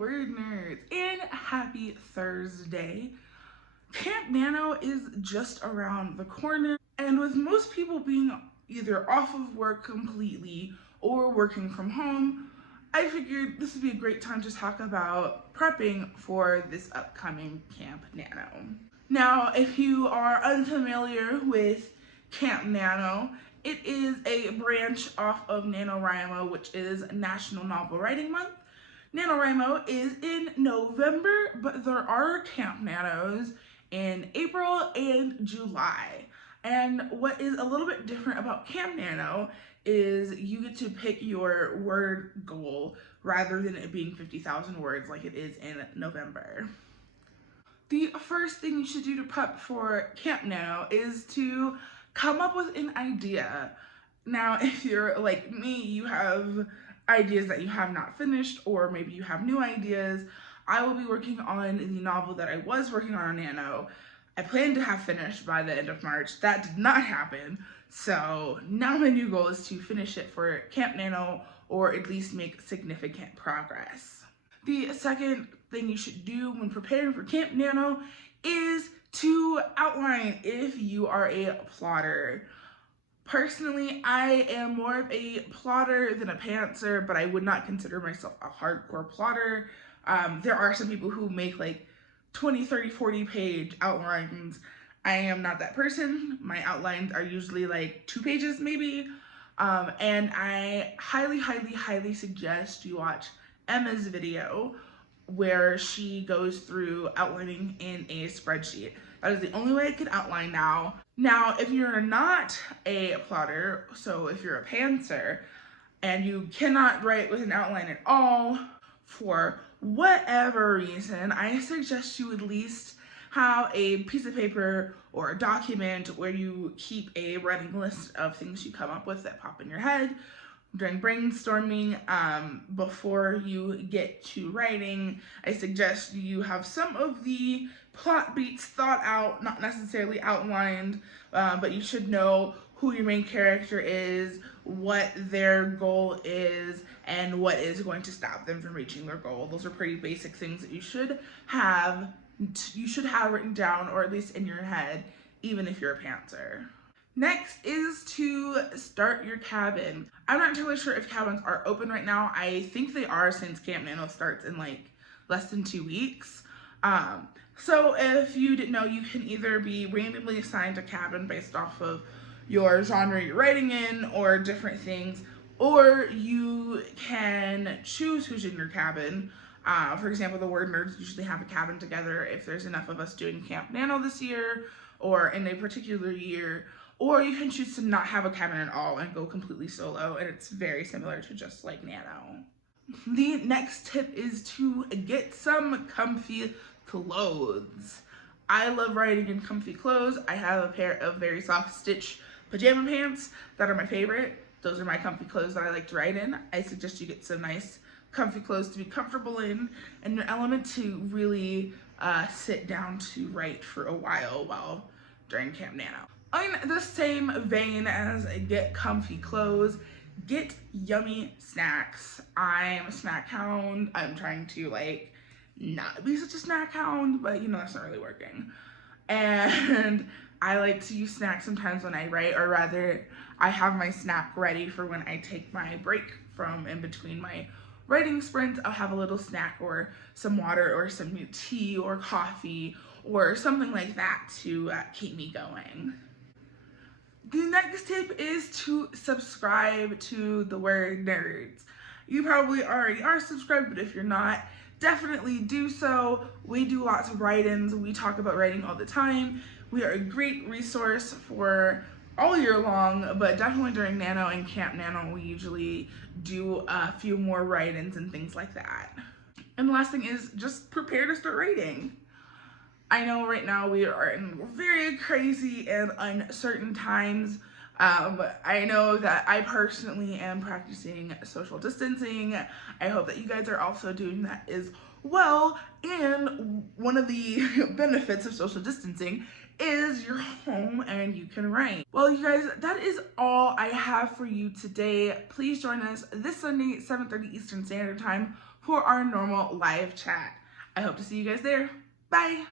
word nerds, and happy Thursday. Camp Nano is just around the corner, and with most people being either off of work completely or working from home, I figured this would be a great time to talk about prepping for this upcoming Camp Nano. Now, if you are unfamiliar with Camp Nano, it is a branch off of NaNoWriMo, which is National Novel Writing Month. NaNoWriMo is in November, but there are Camp Nanos in April and July. And what is a little bit different about Camp Nano is you get to pick your word goal rather than it being 50,000 words like it is in November. The first thing you should do to prep for Camp Nano is to come up with an idea. Now, if you're like me, you have ideas that you have not finished, or maybe you have new ideas. I will be working on the novel that I was working on Nano. I planned to have finished by the end of March. That did not happen. So now my new goal is to finish it for Camp Nano, or at least make significant progress. The second thing you should do when preparing for Camp Nano is to outline if you are a plotter. Personally, I am more of a plotter than a pantser, but I would not consider myself a hardcore plotter. There are some people who make like 20, 30, 40 page outlines. I am not that person. My outlines are usually like 2 pages maybe. And I highly suggest you watch Emma's video where she goes through outlining in a spreadsheet. That is the only way I could outline now. Now, if you're not a plotter, so if you're a pantser and you cannot write with an outline at all for whatever reason, I suggest you at least have a piece of paper or a document where you keep a running list of things you come up with that pop in your head during brainstorming. Before you get to writing, I suggest you have some of the plot beats thought out, not necessarily outlined, but you should know who your main character is, what their goal is, and what is going to stop them from reaching their goal. Those are pretty basic things that you should have written down, or at least in your head, even if you're a pantser. Next is to start your cabin. I'm not entirely sure if cabins are open right now. I think they are, since Camp Nano starts in like less than 2 weeks. So if you didn't know, you can either be randomly assigned a cabin based off of your genre you're writing in or different things, or you can choose who's in your cabin. For example, the Word Nerds usually have a cabin together if there's enough of us doing Camp Nano this year or in a particular year. Or you can choose to not have a cabin at all and go completely solo, and it's very similar to just like Nano. The next tip is to get some comfy clothes. I love writing in comfy clothes. I have a pair of very soft stitch pajama pants that are my favorite. Those are my comfy clothes that I like to write in. I suggest you get some nice comfy clothes to be comfortable in and your element to really sit down to write for a while during Camp Nano. In the same vein as get comfy clothes, get yummy snacks. I'm a snack hound. I'm trying to like not be such a snack hound, but you know, that's not really working. And I like to use snacks sometimes when I write, or rather I have my snack ready for when I take my break from in between my writing sprints. I'll have a little snack or some water or some tea or coffee or something like that to keep me going. The next tip is to subscribe to the Word Nerds. You probably already are subscribed, but if you're not, definitely do so. We do lots of write-ins. We talk about writing all the time. We are a great resource for all year long, but definitely during Nano and Camp Nano, we usually do a few more write-ins and things like that. And the last thing is just prepare to start writing. I know right now we are in very crazy and uncertain times. I know that I personally am practicing social distancing. I hope that you guys are also doing that as well. And one of the benefits of social distancing is your home and you can write. Well, you guys, that is all I have for you today. Please join us this Sunday, 7:30 Eastern Standard Time for our normal live chat. I hope to see you guys there. Bye.